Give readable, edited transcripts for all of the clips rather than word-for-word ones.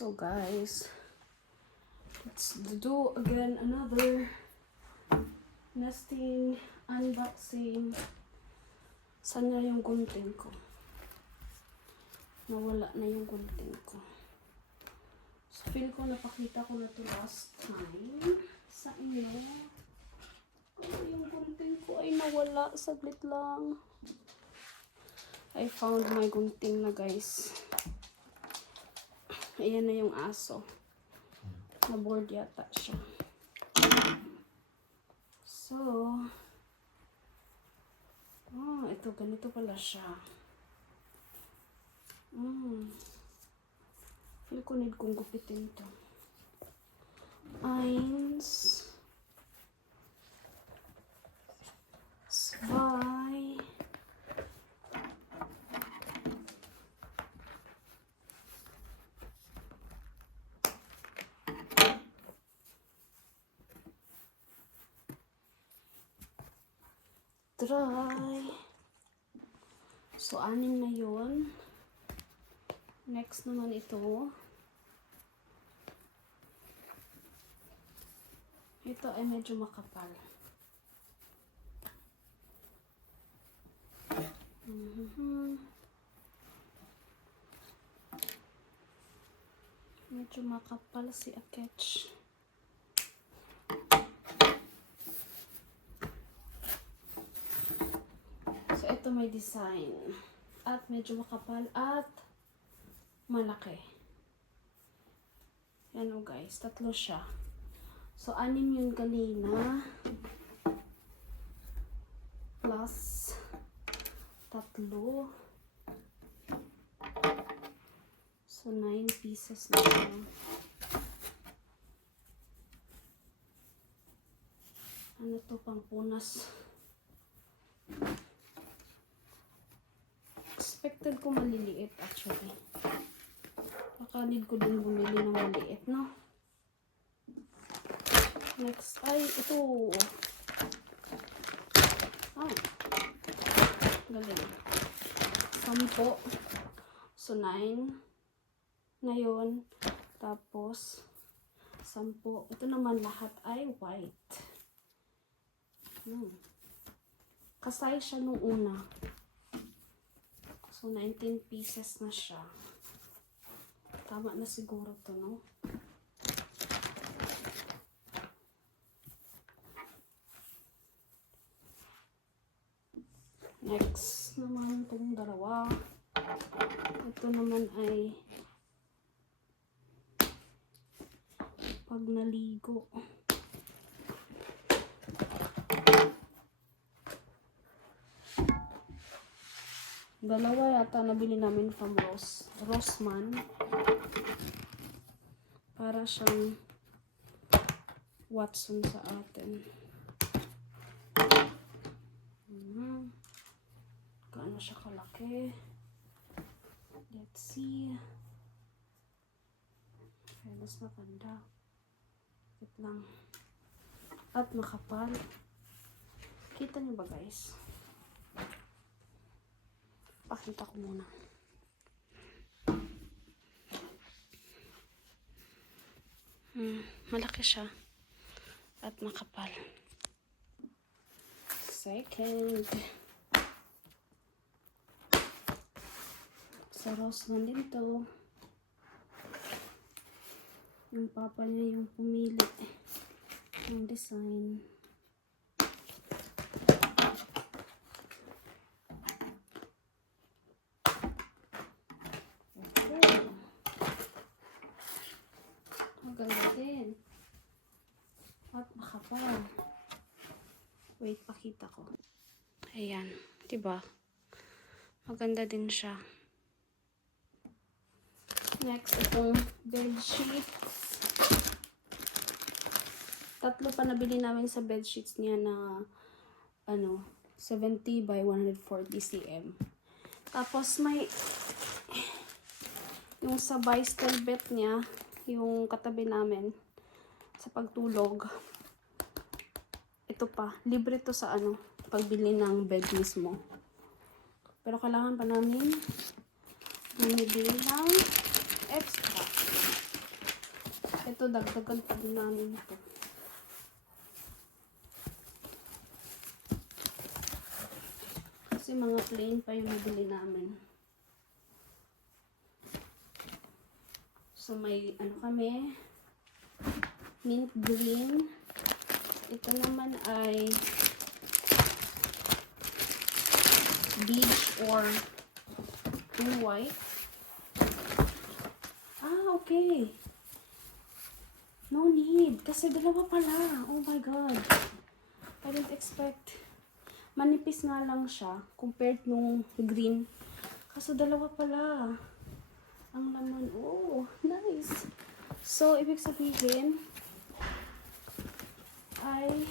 So guys, let's do again another nesting unboxing. Saan na yung gunting ko? Nawala na yung gunting ko. So feel ko napakita ko na to last time sa inyo. Yung gunting ko ay nawala. Saglit lang. I found my gunting na guys. Ayan na yung aso. Na-board yata siya. So, ito, ganito pala siya. Feel ko need kong gupitin to. 1, 2, 3. So, 6 na yun. Next naman ito. Ito ay medyo makapal. Medyo makapal si Akech. So, ito may design. At medyo makapal at malaki. Yan o guys, 3 siya. So, 6 yung kanina. Plus 3. So, 9 pieces na siya. Ano to, pang punas? Expected ko maliliit actually. Baka need ko din bumili ng maliit, no? Next ay ito. Galing. 10. So 9 na yun. Tapos 10. Ito naman lahat ay white. Kasay siya nung una. So 19 pieces na siya. Tama na siguro to, no? Next naman itong dalawa. Ito naman ay pag naligo. Dalawa yata nabili namin from Rossmann. Para siyang Watson sa atin. Gaano siya kalaki? Let's see. Okay, mas maganda. Wait lang. At makapal. Kita niyo ba guys? Pakita ko muna. Malaki siya. At makapal. Second. Sa Rossmann din to. Yung papa niya yung pumili ng design. Maganda din. At makapal. Wait, pakita ko. Ayan. Diba? Maganda din siya. Next, itong bedsheets. 3 pa nabili namin sa bedsheets niya na 70 by 140 cm. Tapos may yung sa Bystel bed niya, yung katabi namin sa pagtulog. Ito pa, libre to sa pagbili ng bed mismo. Pero kailangan pa namin bumili ng extra. Ito, dagdagan pa din namin ito. Kasi mga plain pa yung nabili namin. So, may ano kami, mint green. Ito naman ay beige or blue white. Ah, okay. No need. Kasi dalawa pala. Oh my God. I didn't expect. Manipis nga lang siya compared nung green. Kaso dalawa pala. Ang laman. Oh, nice. So, ibig sabihin ay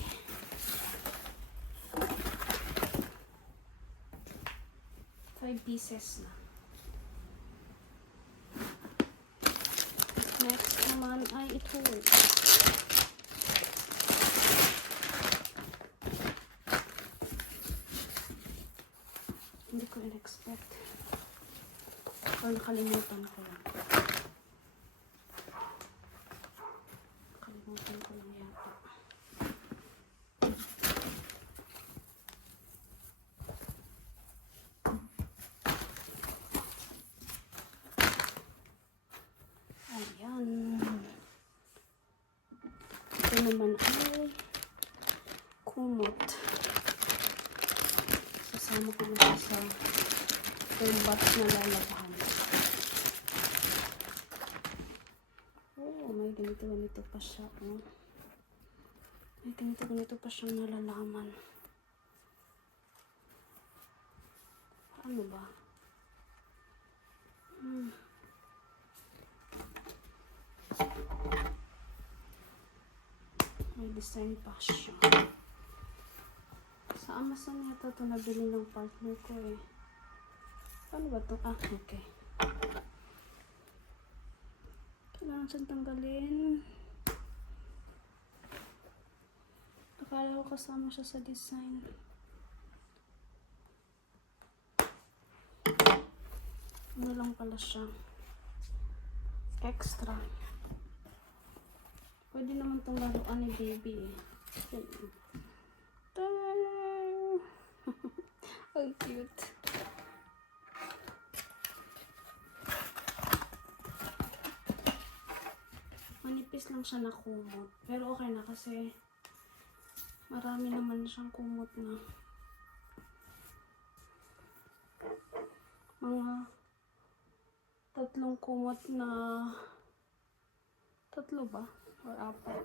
five pieces na. Next naman ay ito. Hindi ko in-expect. Or nakalimutan ko lang. Nakalimutan ko lang yata. Ayan. Ito naman ay kumot. Sasama ko na sa batch na lalabahan. Oh, may ganito pa siya. Oh. May ganito pa siyang nalalaman. Ano ba? May design pa siya. Sa Amazon yata ito nabili ng partner ko eh. Paano ba ito? Ah, okay. Kailangan siyang tanggalin. Akala ko kasama siya sa design. Ano lang pala siya. Extra. Pwede naman itong laruan ni baby eh. Ang cute. Manipis lang siya na kumot. Pero okay na kasi marami naman siyang kumot na. Mga 3 kumot na 3 ba? Or 4.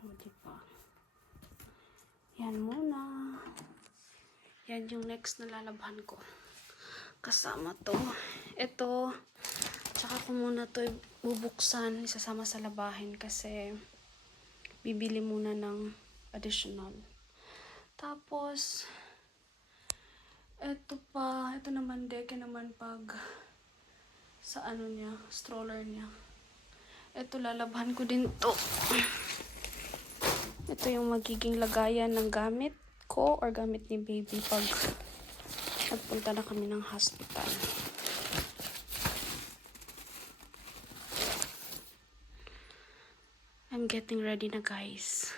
O, diba? Yan muna. Yan yung next na lalabhan ko. Kasama to. Ito. Tsaka ko muna to bubuksan. Isasama sa labahin kasi bibili muna ng additional. Tapos ito pa. Ito naman deke naman pag sa ano niya. Stroller niya. Ito lalabhan ko din to. Ito yung magiging lagayan ng gamit ko or gamit ni baby pag nagpunta na kami ng hospital. I'm getting ready na guys.